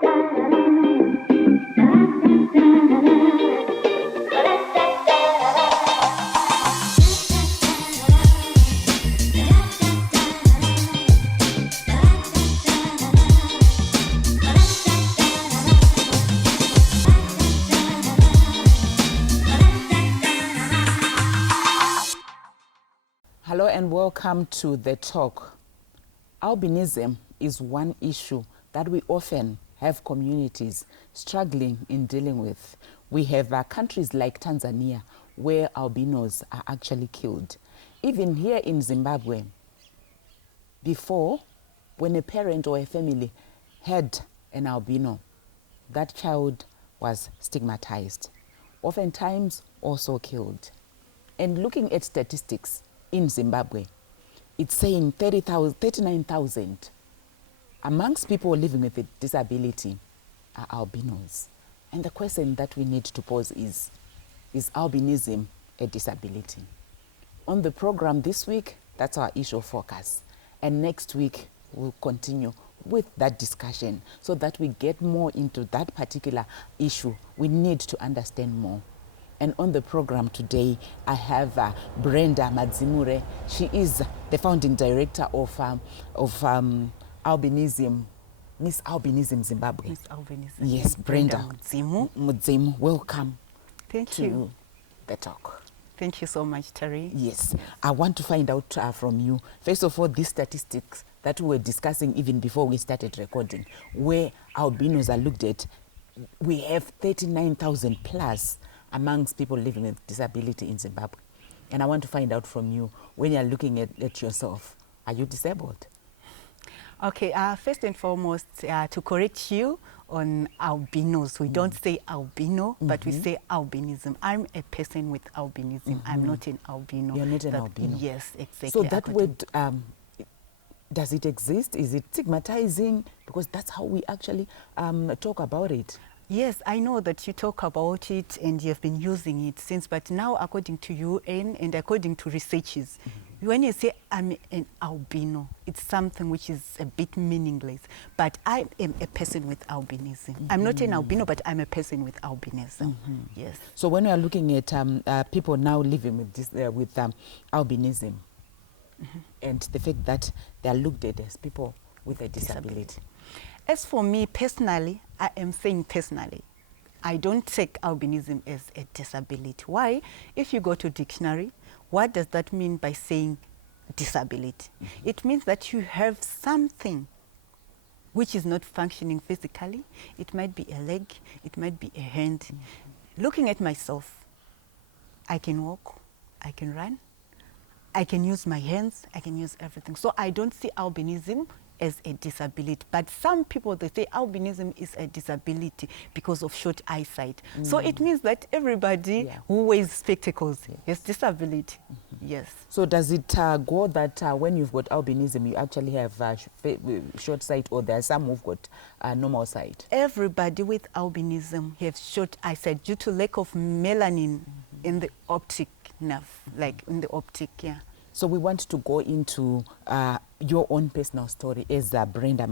Hello and welcome to The Talk. Albinism is one issue that we often have communities struggling in dealing with. We have countries like Tanzania where albinos are actually killed. Even here in Zimbabwe, before, when a parent or a family had an albino, that child was stigmatized, oftentimes also killed. And looking at statistics in Zimbabwe, it's saying 39,000 amongst people living with a disability are albinos. And the question that we need to pose is albinism a disability? On the program this week, that's our issue focus. And next week, we'll continue with that discussion so that we get more into that particular issue. We need to understand more. And on the program today, I have Brenda Madzimure. She is the founding director of Albinism, Miss Albinism Zimbabwe. Miss Albinism. Yes, Brenda Mudzimu, welcome. Thank you. The Talk. Thank you so much, Terry. Yes, I want to find out from you, first of all, these statistics that we were discussing even before we started recording, where albinos are looked at. We have 39,000 plus amongst people living with disability in Zimbabwe. And I want to find out from you, when you're looking at yourself, are you disabled? Okay, first and foremost, to correct you on albinos, we don't say albino, but we say albinism. I'm a person with albinism. I'm not an albino. You're not an albino? Yes, exactly. So that word, does it exist? Is it stigmatizing? Because that's how we actually talk about it. Yes, I know that you talk about it and you have been using it since, but now according to UN and according to researchers, when you say I'm an albino, it's something which is a bit meaningless, but I am a person with albinism. I'm not an albino, but I'm a person with albinism. Yes. So when we are looking at people now living with this, with albinism, and the fact that they are looked at as people with a disability. As for me personally, I am saying personally, I don't take albinism as a disability. Why? If you go to dictionary, what does that mean by saying disability? It means that you have something which is not functioning physically. It might be a leg, it might be a hand. Looking at myself, I can walk, I can run, I can use my hands, I can use everything. So I don't see albinism as a disability, but some people, they say albinism is a disability because of short eyesight. So it means that everybody who wears spectacles has disability. Yes. So does it go that when you've got albinism, you actually have short sight, or there are some who've got normal sight? Everybody with albinism has short eyesight due to lack of melanin in the optic nerve, like in the optic, So we want to go into your own personal story as Brenda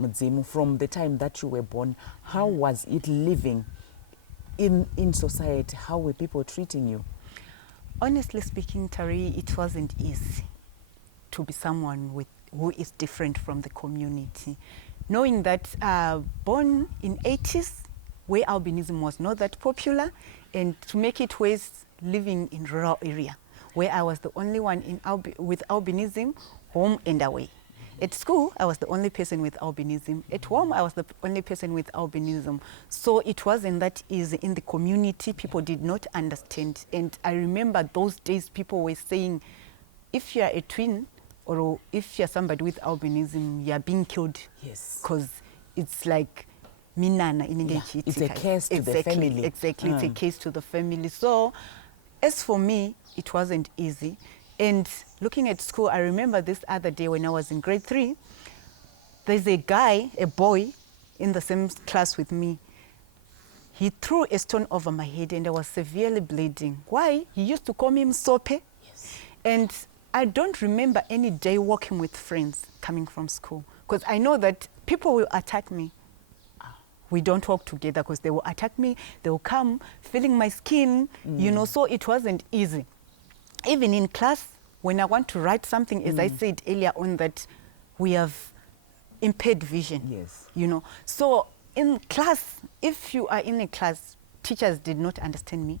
Mudzimu. From the time that you were born, how was it living in society? How were people treating you? Honestly speaking, Tari, it wasn't easy to be someone who is different from the community. Knowing that born in 80s, where albinism was not that popular, and to make it worse, living in rural area, where I was the only one with albinism, home and away. At school, I was the only person with albinism. At home, I was the only person with albinism. So it wasn't that easy. In the community, people did not understand. And I remember those days, people were saying, if you're a twin, or if you're somebody with albinism, you're being killed. Yes. Because it's like, minana in English. It's a case to the family. Exactly, it's a case to the family. So, as for me, it wasn't easy. And looking at school, I remember this other day when I was in grade 3, there's a guy, a boy, in the same class with me. He threw a stone over my head and I was severely bleeding. Why? He used to call me Msope. Yes. And I don't remember any day walking with friends coming from school, because I know that people will attack me we don't talk together because they will attack me. They will come feeling my skin, you know, so it wasn't easy. Even in class, when I want to write something, as I said earlier on, that we have impaired vision, Yes. you know. So in class, if you are in a class, teachers did not understand me,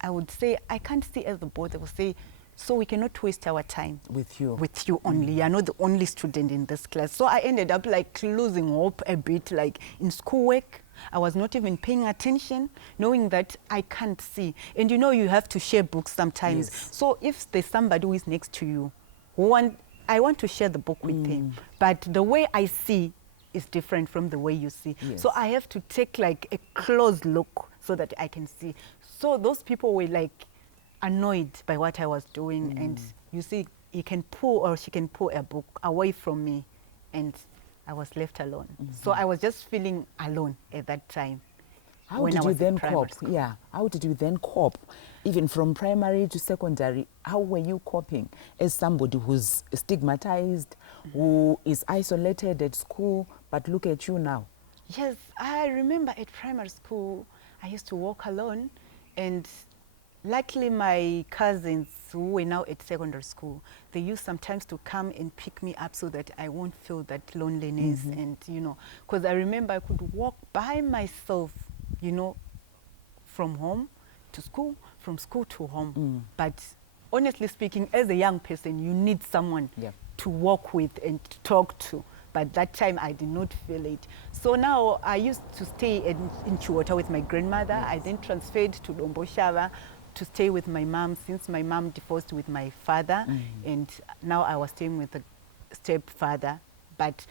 I would say, I can't see as the board. They will say, so we cannot waste our time With you. with you only. You're not the only student in this class. So I ended up like losing hope a bit, like in schoolwork. I was not even paying attention, knowing that I can't see. And you know, you have to share books sometimes. Yes. So if there's somebody who is next to you, I want to share the book with him. But the way I see is different from the way you see. Yes. So I have to take like a close look so that I can see. So those people were like annoyed by what I was doing. And you see, he can pull or she can pull a book away from me. And I was left alone. So I was just feeling alone at that time. How when did I you was in then primary cope? school. Yeah. How did you then cope? Even from primary to secondary, how were you coping as somebody who's stigmatized, who is isolated at school, but look at you now? Yes, I remember at primary school, I used to walk alone, and luckily my cousins who were now at secondary school, they used sometimes to come and pick me up so that I won't feel that loneliness. And, you know, because I remember I could walk by myself, you know, from home to school, from school to home. But honestly speaking, as a young person, you need someone Yeah. to walk with and to talk to. But that time I did not feel it. So now I used to stay in Chiwota with my grandmother. I then transferred to Domboshava to stay with my mom since my mom divorced with my father. And now I was staying with a stepfather. But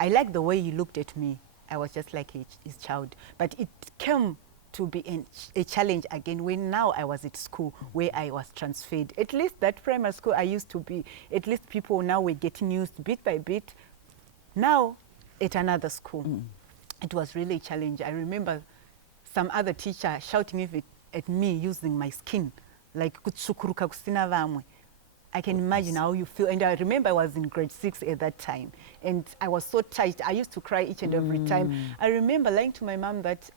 I like the way he looked at me. I was just like his child. But it came to be a challenge again when now I was at school where I was transferred. At least that primary school I used to be, at least people now were getting used bit by bit. Now at another school, it was really a challenge. I remember some other teacher shouting at me using my skin, like "Kutsukuruka kusina vamwe." I can imagine how you feel. And I remember I was in grade 6 at that time. And I was so touched. I used to cry each and every time. I remember lying to my mom that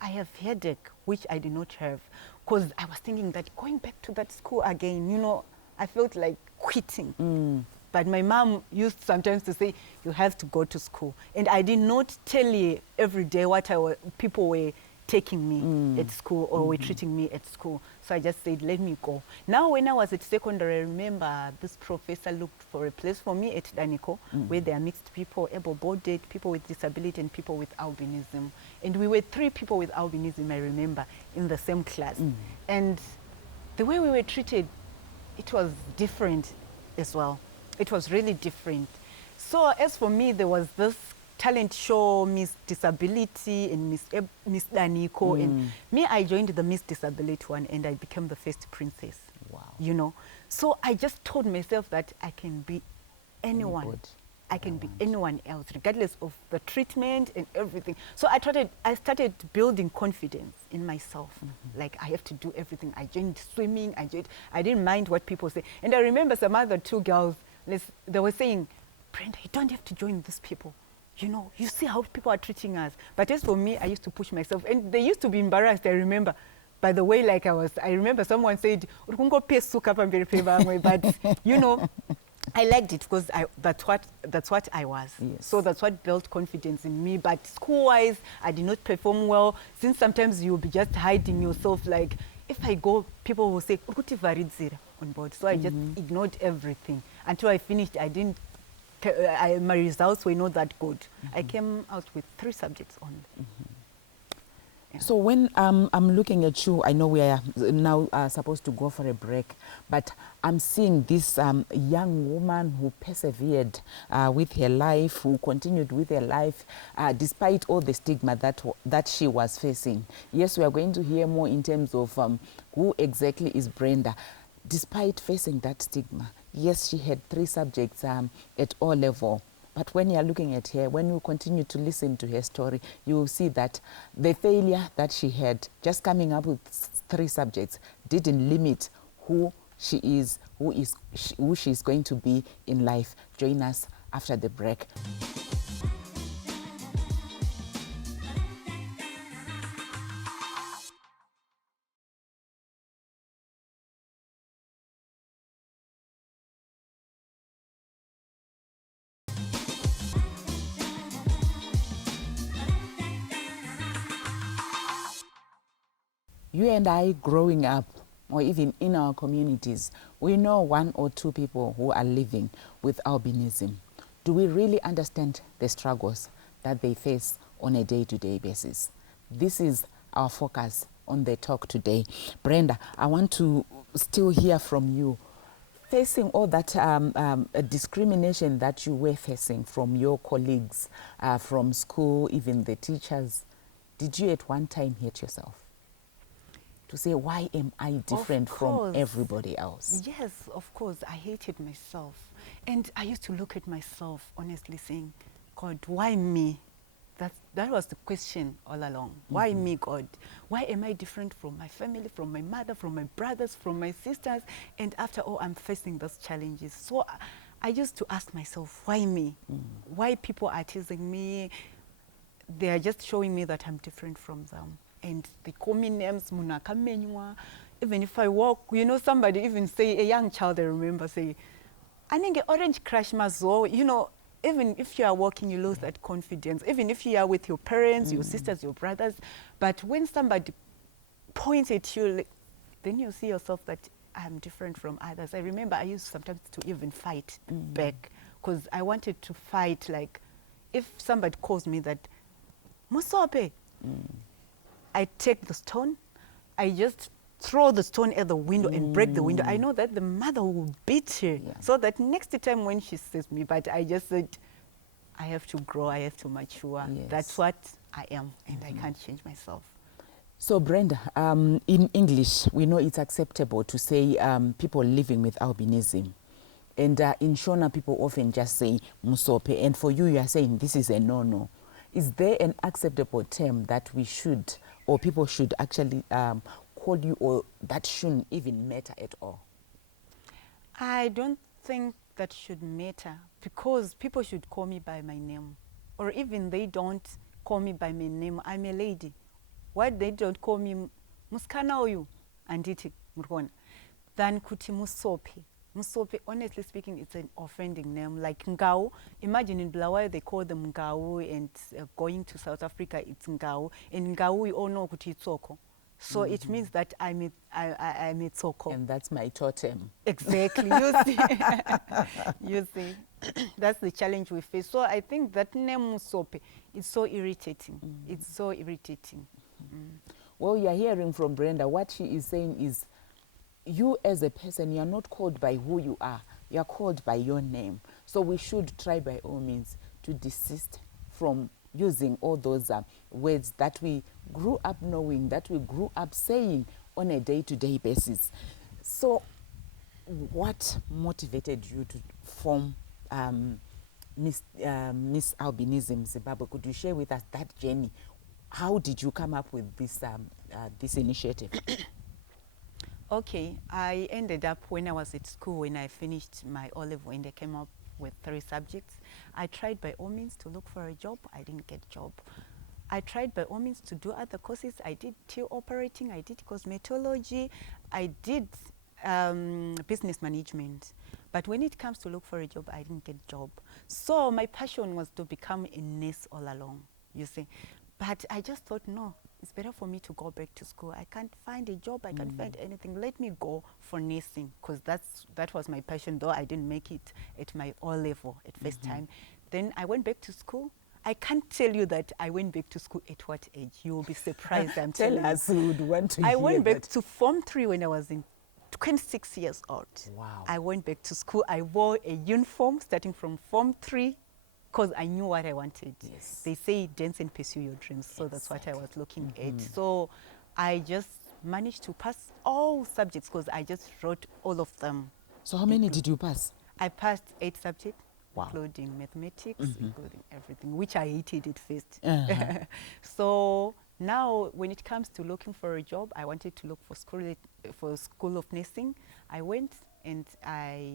I have headache, which I did not have. Because I was thinking that going back to that school again, you know, I felt like quitting. But my mom used sometimes to say, you have to go to school. And I did not tell you every day what people were taking me at school or were treating me at school. So I just said, let me go. Now when I was at secondary, I remember this professor looked for a place for me at Daniko, where there are mixed people, able-bodied, people with disability, and people with albinism. And we were 3 people with albinism, I remember, in the same class. And the way we were treated, it was different as well. It was really different. So as for me, there was this talent show, Miss Disability and Miss Daniko. And me, I joined the Miss Disability one and I became the first princess. Wow. You know, so I just told myself that I can be anyone. Anybody I can be anyone else, regardless of the treatment and everything. So I started building confidence in myself. Like I have to do everything. I joined swimming. I didn't mind what people say. And I remember some other 2 girls, they were saying, Brenda, you don't have to join these people. You know, you see how people are treating us. But as for me, I used to push myself. And they used to be embarrassed, I remember. By the way, like I remember someone said, but you know, I liked it because that's what I was. Yes. So that's what built confidence in me. But school-wise, I did not perform well. Since sometimes you'll be just hiding yourself. Like if I go, people will say, "Urukuti varidzira" on board. So I just ignored everything until I finished. My results were not that good. I came out with 3 subjects only. So when I'm looking at you, I know we are now supposed to go for a break, but I'm seeing this young woman who persevered with her life, who continued with her life, despite all the stigma that she was facing. Yes, we are going to hear more in terms of who exactly is Brenda. Despite facing that stigma, yes, she had 3 subjects at O level. But when you're looking at her, when you continue to listen to her story, you will see that the failure that she had, just coming up with 3 subjects, didn't limit who she is, who she is going to be in life. Join us after the break. You and I growing up, or even in our communities, we know one or two people who are living with albinism. Do we really understand the struggles that they face on a day-to-day basis? This is our focus on the talk today. Brenda, I want to still hear from you. Facing all that discrimination that you were facing from your colleagues, from school, even the teachers, did you at one time hate yourself? To say, why am I different from everybody else? Yes, of course. I hated myself. And I used to look at myself, honestly saying, God, why me? That was the question all along. Why me, God? Why am I different from my family, from my mother, from my brothers, from my sisters? And after all, I'm facing those challenges. So I used to ask myself, why me? Why people are teasing me? They are just showing me that I'm different from them. And they call me names, Munaka Menywa. Even if I walk, you know, somebody even say, a young child, I remember say, I think orange crush mazo, you know, even if you are walking, you lose that confidence. Even if you are with your parents, your sisters, your brothers. But when somebody points at you, like, then you see yourself that I'm different from others. I remember I used sometimes to even fight back, because I wanted to fight, like, if somebody calls me that, Musope, I take the stone, I just throw the stone at the window and break the window. I know that the mother will beat her, so that next time when she sees me, but I just said, I have to grow, I have to mature. Yes. That's what I am, and I can't change myself. So Brenda, in English, we know it's acceptable to say people living with albinism. And in Shona, people often just say musope. And for you, you are saying this is a no-no. Is there an acceptable term that we should, or people should actually call you, or that shouldn't even matter at all? I don't think that should matter, because people should call me by my name. Or even they don't call me by my name, I'm a lady. Why they don't call me muskana oyu anditi murhona? Than kuti musope. Musope, honestly speaking, it's an offending name. Like Ngau, imagine in Bulawayo they call them Ngau, and going to South Africa it's Ngau. And Ngau we all know kuti Tsoko. So it means that I'm a Tsoko. And that's my totem. Exactly, you see. You see, that's the challenge we face. So I think that name Musope is so irritating. It's so irritating. Well, you're hearing from Brenda, what she is saying is, you as a person, you're not called by who you are, you're called by your name. So we should try by all means to desist from using all those words that we grew up knowing, that we grew up saying on a day-to-day basis. So what motivated you to form Miss Albinism Zimbabwe? Could you share with us that journey? How did you come up with this initiative? Okay, I ended up when I was at school, when I finished my O-level and I came up with 3 subjects. I tried by all means to look for a job. I didn't get a job. I tried by all means to do other courses. I did till operating, I did cosmetology, I did business management. But when it comes to look for a job, I didn't get a job. So my passion was to become a nurse all along, you see. But I just thought, no, it's better for me to go back to school. I can't find a job, I can't find anything. Let me go for nursing, because that was my passion, though I didn't make it at my O-level at first time. Then I went back to school. I can't tell you that I went back to school at what age. You will be surprised. I'm telling you. Tell us, who would want to hear I went back that. to Form 3 when I was in 26 years old. Wow. I went back to school. I wore a uniform starting from Form 3, because I knew what I wanted. Yes. They say dance and pursue your dreams, so that's what I was looking at. So I just managed to pass all subjects, because I just wrote all of them. So how many did you pass? I passed 8 subjects, Wow. including mathematics, including everything, which I hated at first. So now when it comes to looking for a job, I wanted to look for school of nursing. I went and I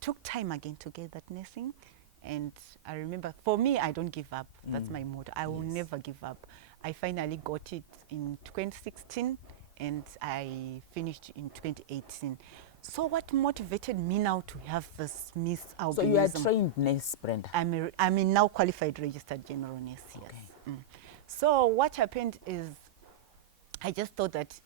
took time again to get that nursing. And I remember, for me, I don't give up. That's my motto. I will never give up. I finally got it in 2016, and I finished in 2018. So what motivated me now to have this Miss Albinism? So you are trained nurse, Brenda? I'm a now qualified registered general nurse, yes. Okay. So what happened is, I just thought that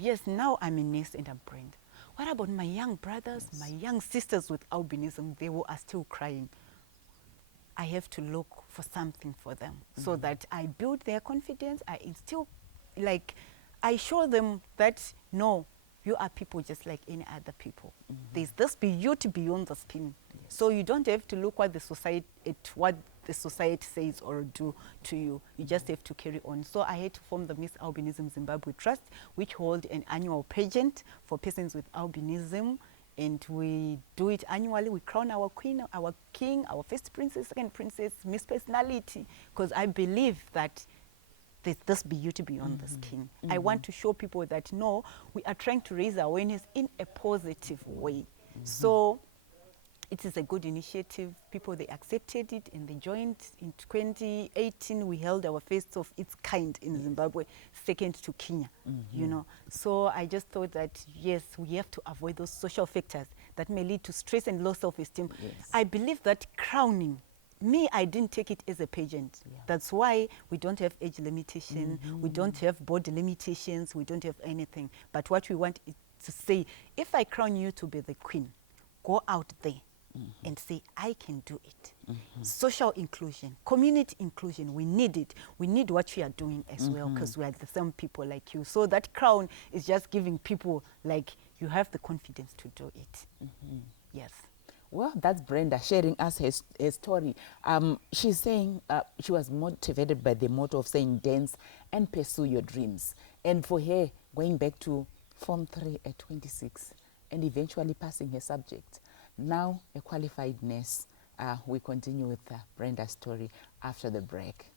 Yes, now I'm a nurse and I'm brand. What about my young brothers, Yes. my young sisters with albinism? They are still crying. I have to look for something for them so that I build their confidence. I instill, like, I show them that no, you are people just like any other people. There's this beauty beyond the skin. So you don't have to look what the society says or do to you. You just have to carry on. So I had to form the Miss Albinism Zimbabwe Trust, which hold an annual pageant for persons with albinism. And we do it annually. We crown our queen, our king, our first princess, second princess, Miss Personality, because I believe that there's this beauty beyond the skin. I want to show people that no, we are trying to raise awareness in a positive way. So it is a good initiative. People, they accepted it and they joined. In 2018, we held our first of its kind in Zimbabwe, second to Kenya, you know. So I just thought that, yes, we have to avoid those social factors that may lead to stress and low self-esteem. Yes. I believe that crowning, me, I didn't take it as a pageant. Yeah. That's why we don't have age limitation, we don't have body limitations, we don't have anything. But what we want is to say, if I crown you to be the queen, go out there and say, I can do it. Social inclusion, community inclusion, we need it. We need what we are doing as well, because we are the same people like you. So that crown is just giving people, like, you have the confidence to do it. Yes. Well, that's Brenda sharing us her story. She's saying she was motivated by the motto of saying dance and pursue your dreams. And for her, going back to Form 3 at 26 and eventually passing her subject, now a qualified nurse. We continue with Brenda's story after the break.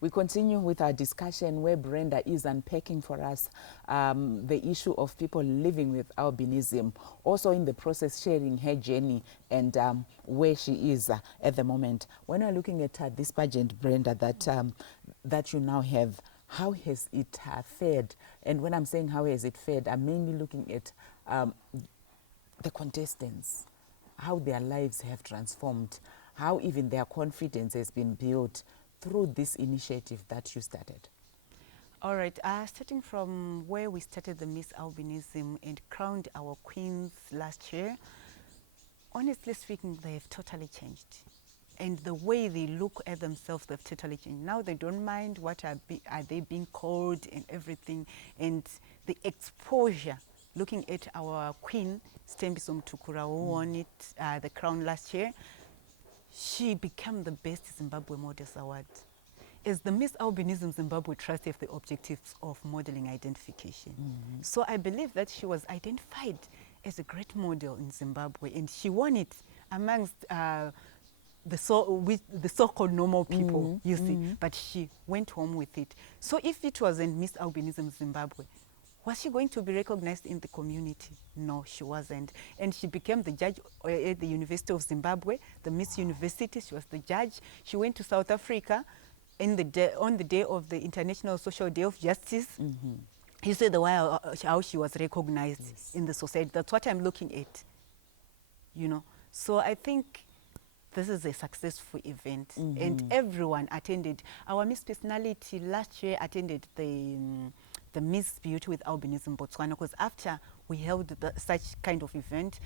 We continue with our discussion where Brenda is unpacking for us the issue of people living with albinism, also in the process sharing her journey and where she is at the moment. When we're looking at this pageant, Brenda, that you now have, how has it fared? And when I'm saying how has it fared, I'm mainly looking at the contestants, how their lives have transformed, how even their confidence has been built through this initiative that you started. All right, starting from where we started the Miss Albinism and crowned our queens last year, honestly speaking, they have totally changed. And the way they look at themselves, they've totally changed. Now they don't mind what are they being called and everything. And the exposure, looking at our queen, Stembiso Mtukura, who won it, the crown last year, she became the best Zimbabwe Models Award. As the Miss Albinism Zimbabwe Trust have the objectives of modeling identification. So I believe that she was identified as a great model in Zimbabwe, and she won it amongst the so-called normal people, you see, but she went home with it. So if it wasn't Miss Albinism Zimbabwe, was she going to be recognized in the community? No, she wasn't. And she became the judge at the University of Zimbabwe, the Miss University. She was the judge. She went to South Africa on the day of the International Social Day of Justice. You see the way how she was recognized in the society. That's what I'm looking at, you know. So I think this is a successful event, and everyone attended. Our Miss Personality last year attended the Miss Beauty with Albinism Botswana, because after we held such kind of event,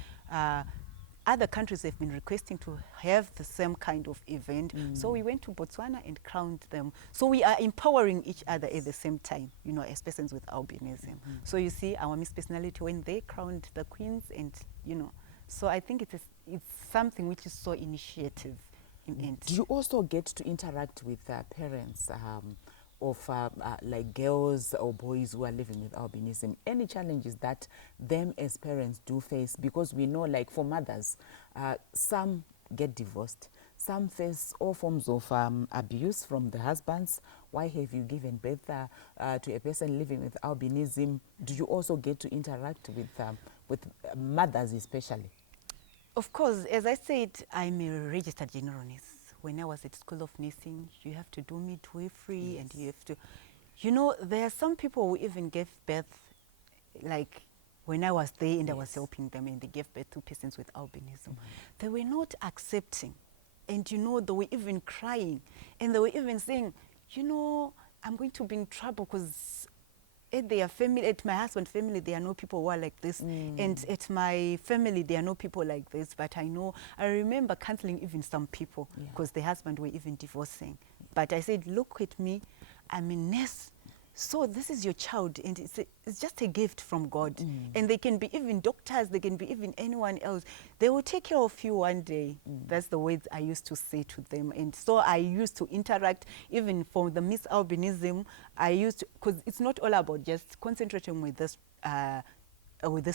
other countries have been requesting to have the same kind of event. So we went to Botswana and crowned them. So we are empowering each other at the same time, you know, as persons with albinism. So you see, our Miss Personality, when they crowned the queens, and, you know, so I think it's something which is so initiative. Do you also get to interact with parents of like girls or boys who are living with albinism? Any challenges that them as parents do face? Because we know, like, for mothers, some get divorced, some face all forms of abuse from the husbands. Why have you given birth to a person living with albinism? Do you also get to interact with mothers especially? Of course, as I said, I'm a registered general nurse. when I was at School of Nursing, you have to do midwifery, and you have to, you know, there are some people who even gave birth, like when I was there and I was helping them, and they gave birth to persons with albinism. They were not accepting. And, you know, they were even crying. And they were even saying, you know, I'm going to be in trouble because at their family, at my husband's family, there are no people who are like this. And at my family, there are no people like this. But I remember counseling even some people because the husband were even divorcing. But I said, look at me, I'm a nurse. So this is your child, and it's just a gift from God. And they can be even doctors, they can be even anyone else. They will take care of you one day. That's the words I used to say to them. And so I used to interact, even for the Miss Albinism, I used to, because it's not all about just concentrating with this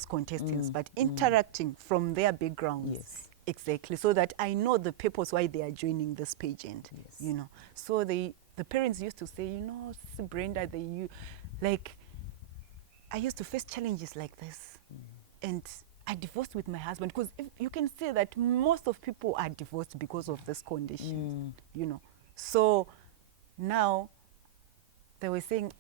contestants, but interacting from their backgrounds. Yes. Exactly, so that I know the purpose why they are joining this pageant. You know, so the parents used to say, you know, Brenda, like, I used to face challenges like this, and I divorced with my husband because you can see that most of people are divorced because of this condition. You know, so now they were saying,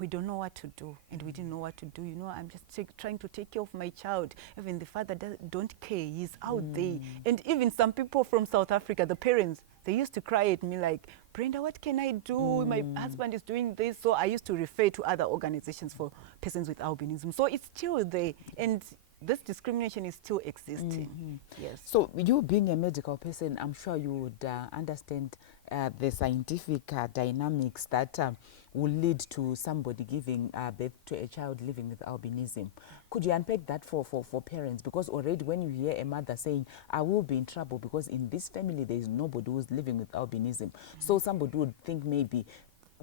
we don't know what to do, and we didn't know what to do. You know, I'm just trying to take care of my child. Even the father don't care. He's out there. And even some people from South Africa, the parents, they used to cry at me like, Brenda, what can I do? My husband is doing this. So I used to refer to other organizations for persons with albinism. So it's still there. And this discrimination is still existing. Yes. So you being a medical person, I'm sure you would understand the scientific dynamics that will lead to somebody giving birth to a child living with albinism. Could you unpack that for parents? Because already when you hear a mother saying, I will be in trouble because in this family there is nobody who's living with albinism. So somebody would think maybe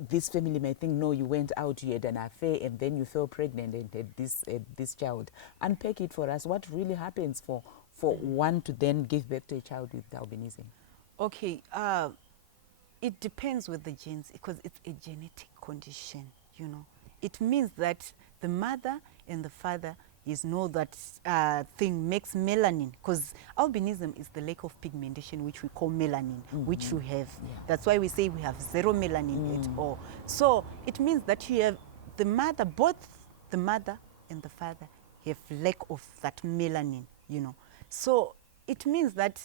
this family may think, no, you went out, you had an affair, and then you fell pregnant and had this child. Unpack it for us. What really happens for one to then give birth to a child with albinism? Okay, it depends with the genes because it's a genetic condition, you know. It means that the mother and the father that thing makes melanin, because albinism is the lack of pigmentation, which we call melanin, which you have. That's why we say we have zero melanin at all. So it means that you have both the mother and the father have lack of that melanin, you know. So it means that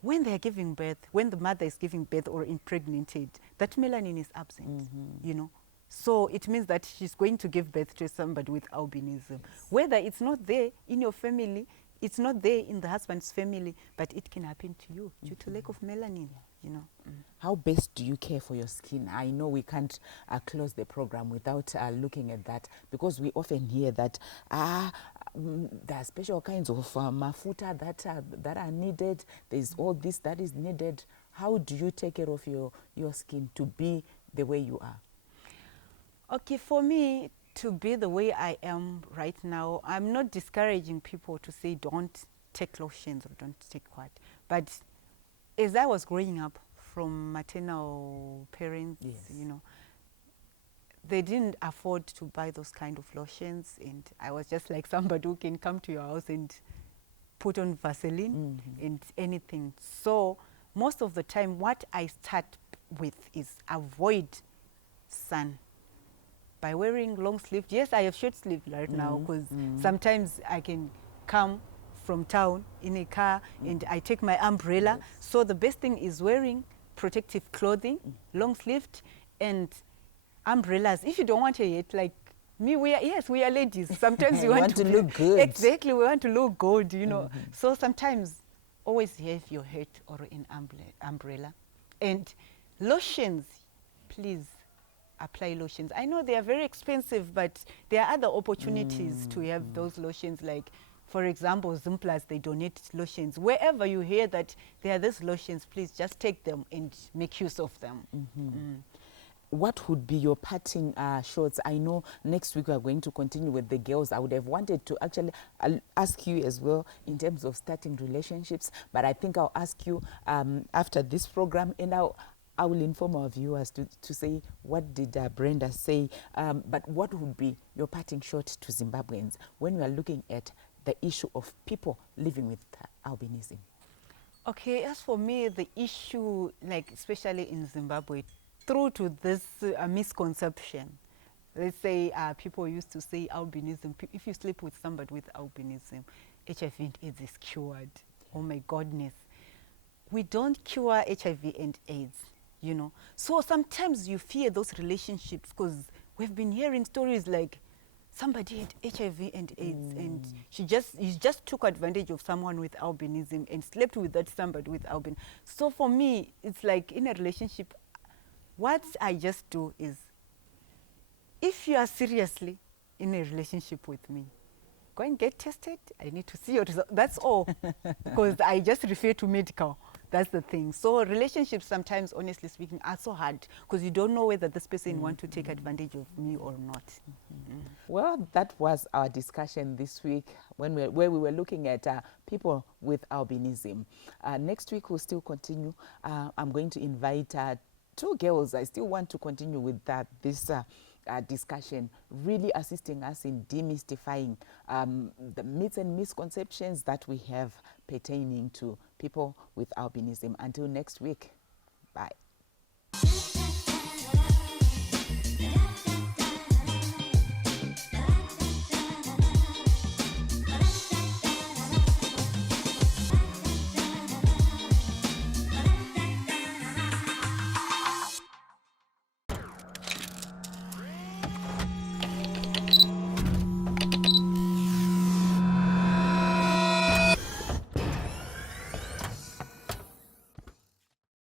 when they are giving birth, when the mother is giving birth or impregnated, that melanin is absent, you know. So it means that she's going to give birth to somebody with albinism. Whether it's not there in your family, it's not there in the husband's family, but it can happen to you due to lack of melanin, you know. How best do you care for your skin? I know we can't close the program without looking at that, because we often hear that there are special kinds of mafuta that are needed. There's all this that is needed. How do you take care of your skin to be the way you are? Okay, for me to be the way I am right now, I'm not discouraging people to say don't take lotions or don't take what. But as I was growing up from maternal parents, you know, they didn't afford to buy those kind of lotions, and I was just like somebody who can come to your house and put on Vaseline and anything. So most of the time what I start with is avoid sun by wearing long sleeve. Yes, I have short sleeve right now because sometimes I can come from town in a car and I take my umbrella. So the best thing is wearing protective clothing, long sleeved, and umbrellas. If you don't want a hat like me, we are ladies. Sometimes you want to look good. Exactly, we want to look good, you know. So sometimes always have your hat or an umbrella. And lotions, please apply lotions. I know they are very expensive, but there are other opportunities to have those lotions. Like, for example, Zimplus, they donate lotions. Wherever you hear that there are these lotions, please just take them and make use of them. What would be your parting shots? I know next week we are going to continue with the girls. I would have wanted to actually ask you as well in terms of starting relationships, but I think I'll ask you after this program, and I will inform our viewers to say what did Brenda say, but what would be your parting shot to Zimbabweans when we are looking at the issue of people living with albinism? Okay, as for me, the issue, like especially in Zimbabwe, through to this misconception. Let's say people used to say albinism. If you sleep with somebody with albinism, HIV and AIDS is cured. Oh my goodness. We don't cure HIV and AIDS, you know. So sometimes you fear those relationships because we've been hearing stories like somebody had HIV and AIDS and he just took advantage of someone with albinism and slept with that somebody with albinism. So for me, it's like in a relationship, what I just do is, if you are seriously in a relationship with me, go and get tested. I need to see your result. That's all. Because I just refer to medical. That's the thing. So relationships sometimes, honestly speaking, are so hard because you don't know whether this person want to take advantage of me or not. Well, that was our discussion this week where we were looking at people with albinism. Next week, we'll still continue. I'm going to invite two girls. I still want to continue with this discussion, really assisting us in demystifying the myths and misconceptions that we have pertaining to people with albinism. Until next week, bye.